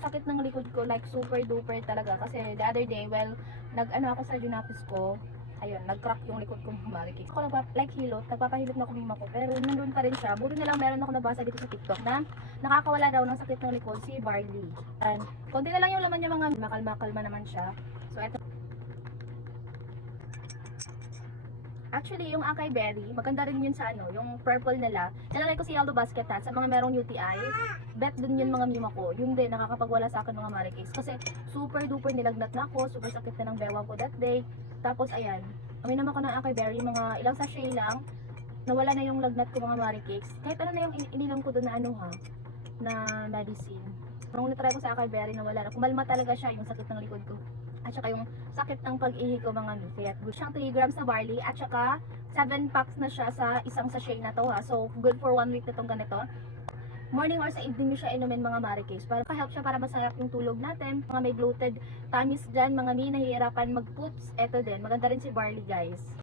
sakit ng likod ko, like super duper talaga. Kasi the other day, well, nag-ano ako sa Junakis ko, ayun, nag-crack yung likod ko, marikik. Ako like hilot, nagpapahilot na kumima ko, pero nandun pa rin siya. Buti na lang meron ako nabasa dito sa TikTok na nakakawala daw ng sakit ng likod si barley. And konti na lang yung laman niya, mga makalma naman siya. So eto. Actually, yung acai berry, maganda rin yun sa ano, yung purple nila. Nalagay ko si Aldo Basket Hat sa mga merong UTI. Bet dun yun mga mima ko. Yun din, nakakapagwala sa akin mga marikis. Kasi super duper nilagnat na ako, super sakit na ng bewang ko that day. Tapos ayan, uminom ako ng acai berry, mga ilang sachet lang. Nawala na yung lagnat ko mga marikis. Kahit ano na yung ininom ko dun na ano ha, na medicine. Nung natry ko sa acai berry, nawala na. Kumalma talaga siya yung sakit ng likod ko. At saka yung sakit ng pag-ihi ko mga mi. Kaya good siyang 3 grams na barley. At saka 7 packs na siya sa isang sachet na to ha. So good for 1 week na tong ganito. Morning or sa evening nyo siya inumin mga marikis. Para ka-help siya para masarap yung tulog natin. Mga may bloated tummies dyan, mga mi nahihirapan mag-poops. Eto din, maganda rin si barley guys.